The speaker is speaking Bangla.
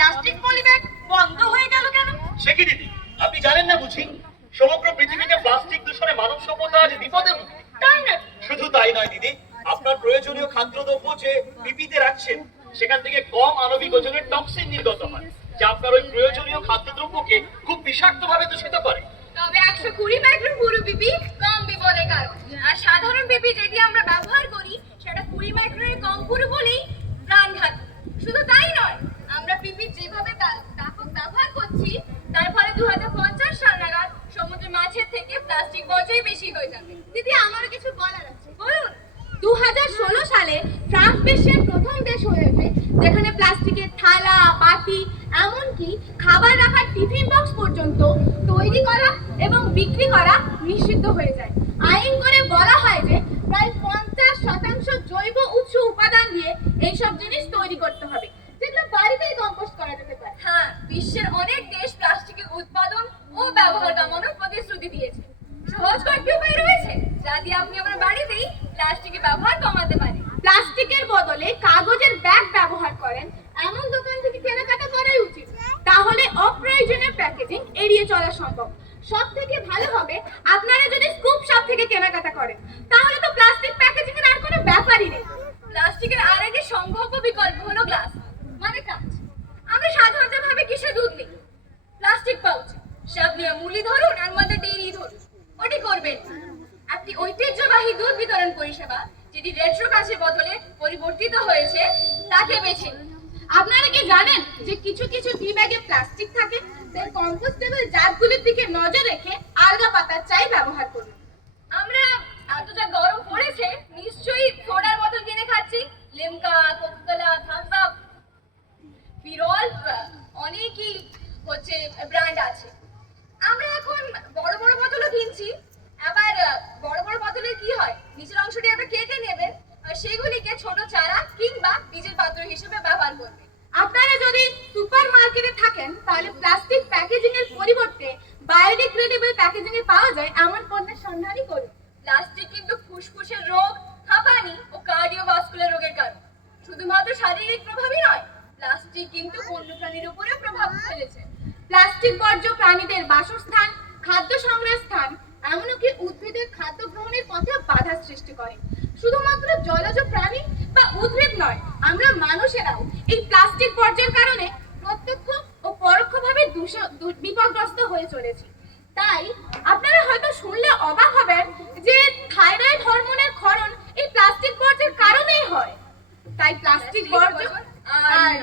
প্লাস্টিক পলিব্যাগ বন্ধ হয়ে গেল কেন? সে কি দিদি, আপনি জানেন না বুঝি? সমগ্র পৃথিবীতে প্লাস্টিক দূষণে মানব সভ্যতা আজ বিপদের মুখে। তাই না? শুধু তাই নয় দিদি, আপনার প্রয়োজনীয় খাদ্যদ্রব্য যে পিপিতে রাখছেন সেখান থেকে কম আণবিক ওজনের টক্সিন নির্গত হয়, যা আপনার ওই প্রয়োজনীয় খাদ্যদ্রব্যকে খুব বিষাক্তভাবে দূষিত করে। তবে 120 মাইক্রন পুরো পিপি কম বিপদের কারণ। আর সাধারণ পিপি যেটি আমরা ব্যবহার করি সেটা 20 মাইক্রনের কম পুরো বলেই প্রাণঘাতী। শুধু তাই নয়, আমরা পিপি যেভাবে ব্যাপক ব্যবহার করছি তার ফলে 2050 সাল নাগাদ সমুদ্রের মাছের থেকে প্লাস্টিক বর্জ্যই বেশি হয়ে যাবে। দিদি, আমারও কিছু বলার আছে। বলুন। 2016 সালে ফ্রান্স বিশ্বের প্রথম দেশ হয়ে ওঠে যেখানে প্লাস্টিকের থালা, বাটি, এমনকি খাবার রাখার টিফিন বক্স পর্যন্ত তৈরি করা এবং বিক্রি করা নিষিদ্ধ হয়ে যায়। আইন করে বলা হয় যে প্রায় 50% জৈব উৎস উপাদান দিয়ে এইসব জিনিস তৈরি করতে হবে, যেগুলো বাড়িতেই কম্পোস্ট করা যেতে পারে। হ্যাঁ, বিশ্বের অনেক দেশ প্লাস্টিকের উৎপাদন ও ব্যবহার কমানোর প্রতিশ্রুতি দিয়েছে। সহজ কয়েকটি উপায় রয়েছে যা দিয়ে আপনি আপনার বাড়িতেই প্লাস্টিকের ব্যবহার কমাতে পারেন। প্লাস্টিকের বদলে কাগজের ব্যাগ ব্যবহার করেন এমন দোকান থেকে কেনাকাটা করাই উচিত, তাহলে অপ্রয়োজনীয় প্যাকেজিং এড়িয়ে চলা সম্ভব। সব থেকে ভালো হবে আপনারা যদি স্কুপ শপ থেকে কেনাকাটা করেন, তাহলে তো প্লাস্টিক প্যাকেজিং এর আর কোনো ব্যাপারই নেই। প্লাস্টিকের আরেকটি সম্ভাব্য বিকল্প হলো গ্লাস, মানে কাঁচ। আমরা সাধারণত ভাবে কিসে দুধ নিই? Plastic pouch. সাবনিয়া মুলি ধরুন আর মধ্যে ডেইরি ধরুন, ওটি করবেন না। একটি ঐতিহ্যবাহী দুধ বিতরণ পরিষেবা যেটি রেট্রো কাঁচের বদলে পরিবর্তিত হয়েছে তাকে বেছে নিন। আপনারা কি জানেন যে কিছু কিছু টি ব্যাগে প্লাস্টিক থাকে? তাই কম্পোস্টেবল জারগুলির দিকে নজর রেখে আলগা পাতার চাই ব্যবহার করুন। আমরা এত যা গরম পড়েছে নিশ্চয়ই সোডার বোতল কিনে খাচ্ছি। লিমকা, কোকা-কোলা, থামস আপ, বিরল অনেকই হচ্ছে ব্র্যান্ড আছে। আমরা এখন বড় বড় বোতলও কিনছি। আবার বড় বড় বোতলে কি হয়, নিচের অংশটি আমরা কেটে নেবেন আর সেগুলিকে ছোট চারা কিংবা বীজের পাত্র হিসেবে ব্যবহার করবেন। আপনারা যদি সুপার মার্কেটে থাকেন তাহলে প্লাস্টিক প্যাকেজিং এর পরিবর্তে বায়োডিগ্রেডেবল প্যাকেজিং এ পাওয়া যায় এমন পণ্যের সন্ধানই করুন। প্লাস্টিক কিন্তু ফুসফুসের রোগ, হাঁপানি ও কার্ডিওভাস্কুলার রোগের কারণ। শুধুমাত্র শারীরিক প্রভাবই নয়, প্লাস্টিক কিন্তু বন্য প্রাণীর উপরেও প্রভাব ফেলেছে। প্লাস্টিক বর্জ্য প্রাণীদের বাসস্থান, খাদ্য সংগ্রহের স্থান, এমনকি উদ্ভিদের খাদ্য গ্রহণের পথে বাধা সৃষ্টি করে। শুধুমাত্র জলজ প্রাণী বা উদ্ভিদ নয়, আমরা মানুষেরাও এই প্লাস্টিক বর্জ্যের কারণে প্রত্যক্ষ ও পরোক্ষভাবে বিপদগ্রস্ত হয়ে চলেছি। তাই আপনারা হয়তো শুনলে অবাক হবেন যে থাইরয়েড হরমোনের ক্ষরণ এই প্লাস্টিক বর্জ্যের কারণেই হয়। তাই প্লাস্টিক বর্জ্য আর